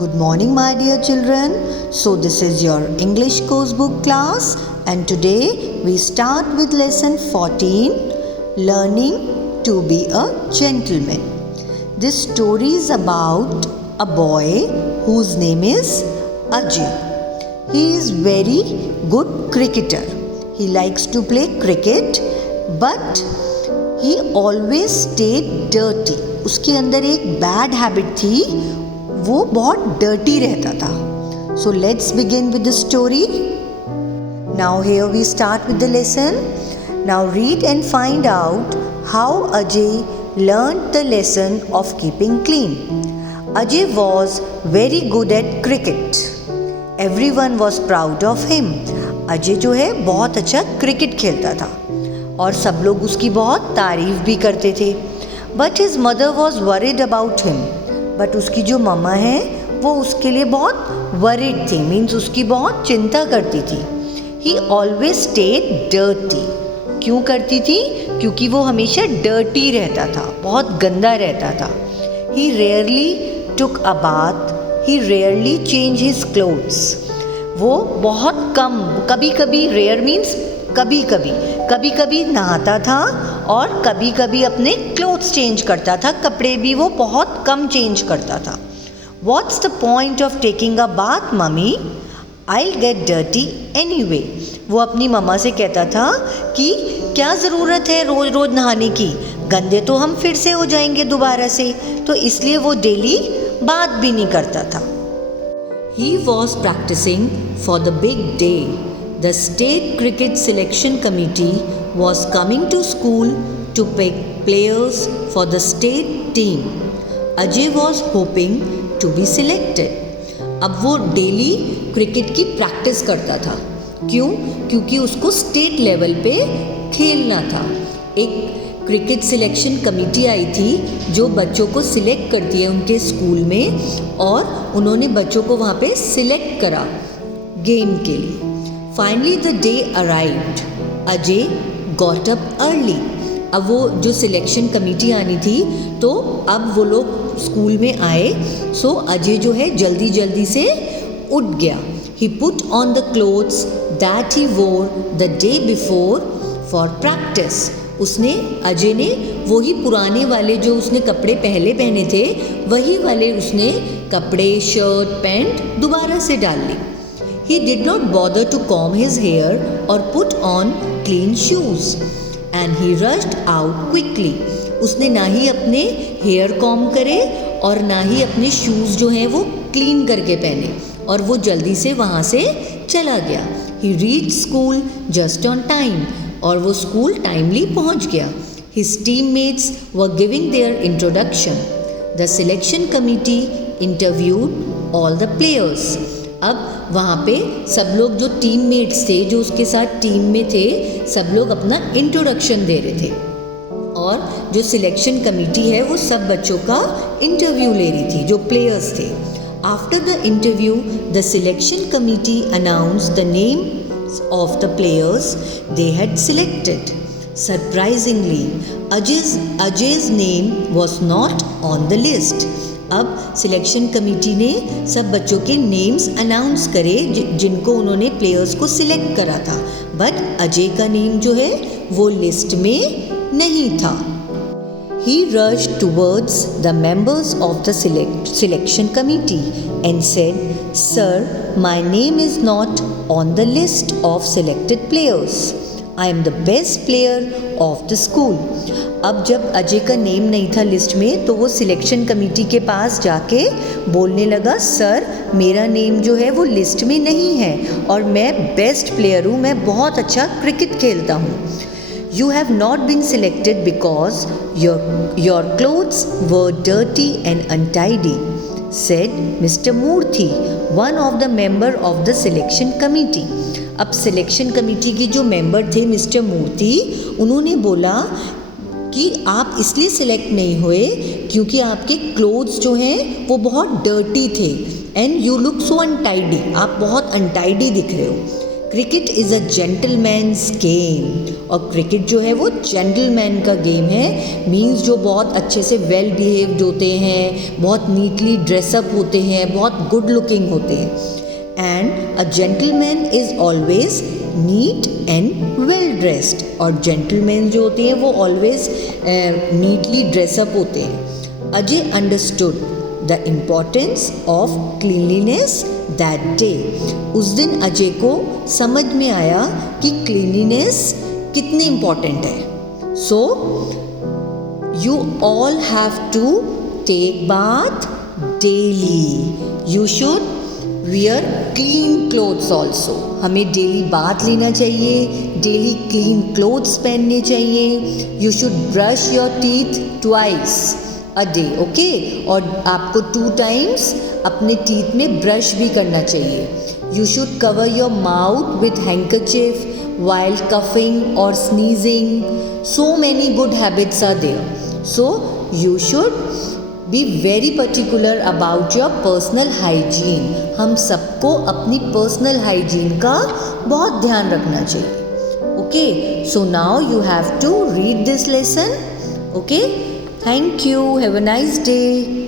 Good morning, my dear children. So, this is your English course book class, and today we start with lesson 14, Learning to be a Gentleman. This story is about a boy whose name is Ajay. He is very good cricketer. He likes to play cricket, but he always stayed dirty. उसके अंदर एक bad habit थी, वो बहुत dirty रहता था. So let's begin with the story. Now here we start with the lesson. Now read and find out how Ajay learned the lesson of keeping clean. Ajay was very good at cricket. Everyone was proud of him. Ajay जो है बहुत अच्छा cricket खेलता था और सब लोग उसकी बहुत तारीफ भी करते थे. But his mother was worried about him. But उसकी जो मम्मा है वो उसके लिए बहुत वरीड थी, मीन्स उसकी बहुत चिंता करती थी. He always stayed dirty. क्यों करती थी? क्योंकि वो हमेशा डर्टी रहता था, बहुत गंदा रहता था. He rarely took a bath. He rarely change his clothes. वो बहुत कम, कभी कभी, रेयर मीन्स कभी कभी नहाता था और कभी कभी अपने क्लोथ्स चेंज करता था. कपड़े भी वो बहुत कम चेंज करता था. What's the point of taking a bath mummy? I get dirty anyway. वो अपनी मम्मा से कहता था कि क्या ज़रूरत है रोज़ रोज़ नहाने की, गंदे तो हम फिर से हो जाएंगे दोबारा से. तो इसलिए वो डेली बात भी नहीं करता था. He was practicing for the big day. The State Cricket Selection Committee was coming to school to pick players for the state team. Ajay was hoping to be selected. अब वो डेली क्रिकेट की practice करता था. क्यों? क्योंकि उसको state level पे खेलना था. एक क्रिकेट सिलेक्शन कमेटी आई थी जो बच्चों को सिलेक्ट करती है उनके स्कूल में, और उन्होंने बच्चों को वहाँ पे सिलेक्ट करा गेम के लिए. Finally the day arrived. Ajay got up early. अब वो जो सिलेक्शन कमेटी आनी थी तो अब वो लोग स्कूल में आए. सो अजय जो है जल्दी जल्दी से उठ गया. He put on the clothes that he wore the day before for practice. Ajay ने वही पुराने वाले जो उसने कपड़े पहले पहने थे वही वाले उसने कपड़े, शर्ट, पैंट दोबारा से डाल ली. He did not bother to comb his hair or put on clean shoes, and he rushed out quickly. उसने ना ही अपने हेयर कॉम करे और ना ही अपने शूज़ जो हैं वो क्लीन करके पहने, और वो जल्दी से वहाँ से चला गया. He reached school just on time, और वो स्कूल टाइमली पहुँच गया. His teammates were giving their introduction. The selection committee interviewed all the players. अब वहाँ पे सब लोग जो टीममेट्स थे, जो उसके साथ टीम में थे, सब लोग अपना इंट्रोडक्शन दे रहे थे, और जो सिलेक्शन कमेटी है वो सब बच्चों का इंटरव्यू ले रही थी जो प्लेयर्स थे. After the interview the selection committee announced the names of the players they had selected. Surprisingly Ajay's name was not on the list. अब सिलेक्शन कमेटी ने सब बच्चों के नेम्स अनाउंस करे जिनको उन्होंने प्लेयर्स को सिलेक्ट करा था, बट अजय का नेम जो है वो लिस्ट में नहीं था. He rushed towards the members of the selection committee and said, "Sir, my name is not on the list of selected players. I am the best player of the school." अब जब अजय का name नहीं था list में तो वो selection committee के पास जाके बोलने लगा, सर मेरा नेम जो है वो लिस्ट में नहीं है और मैं बेस्ट प्लेयर हूँ, मैं बहुत अच्छा क्रिकेट खेलता हूँ. You have not been selected because your clothes were dirty and untidy, said mister Murthy, one of the member of the selection committee. अब सिलेक्शन कमेटी के जो मेंबर थे मिस्टर मूर्ति, उन्होंने बोला कि आप इसलिए सिलेक्ट नहीं हुए क्योंकि आपके क्लोथ्स जो हैं वो बहुत डर्टी थे, and you look so untidy, आप बहुत अनटाइडी दिख रहे हो. Cricket is a gentleman's game, और क्रिकेट जो है वो जेंटलमैन का गेम है। मीन्स जो बहुत अच्छे से वेल बिहेव्ड होते हैं, बहुत नीटली ड्रेसअप होते हैं, बहुत गुड लुकिंग होते हैं। And a gentleman is always neat and well dressed, और जेंटलमैन जो होते हैं वो ऑलवेज नीटली ड्रेसअप होते हैं। Ajay understood the importance of cleanliness that day. उस दिन अजय को समझ में आया कि क्लीनलीनेस कितनी इम्पॉर्टेंट है। So you all have to take bath daily. You should wear clean clothes also. हमें डेली बाथ लेना चाहिए, डेली क्लीन क्लोथ्स पहनने चाहिए। You should brush your teeth twice a day, okay. और आपको 2 टाइम्स अपने टीथ में ब्रश भी करना चाहिए। You should cover your mouth with handkerchief while coughing or sneezing. So many good habits are there. So you should be very particular about your personal hygiene. हम सबको अपनी personal hygiene का बहुत ध्यान रखना चाहिए। Okay, so now you have to read this lesson. Okay, thank you. Have a nice day.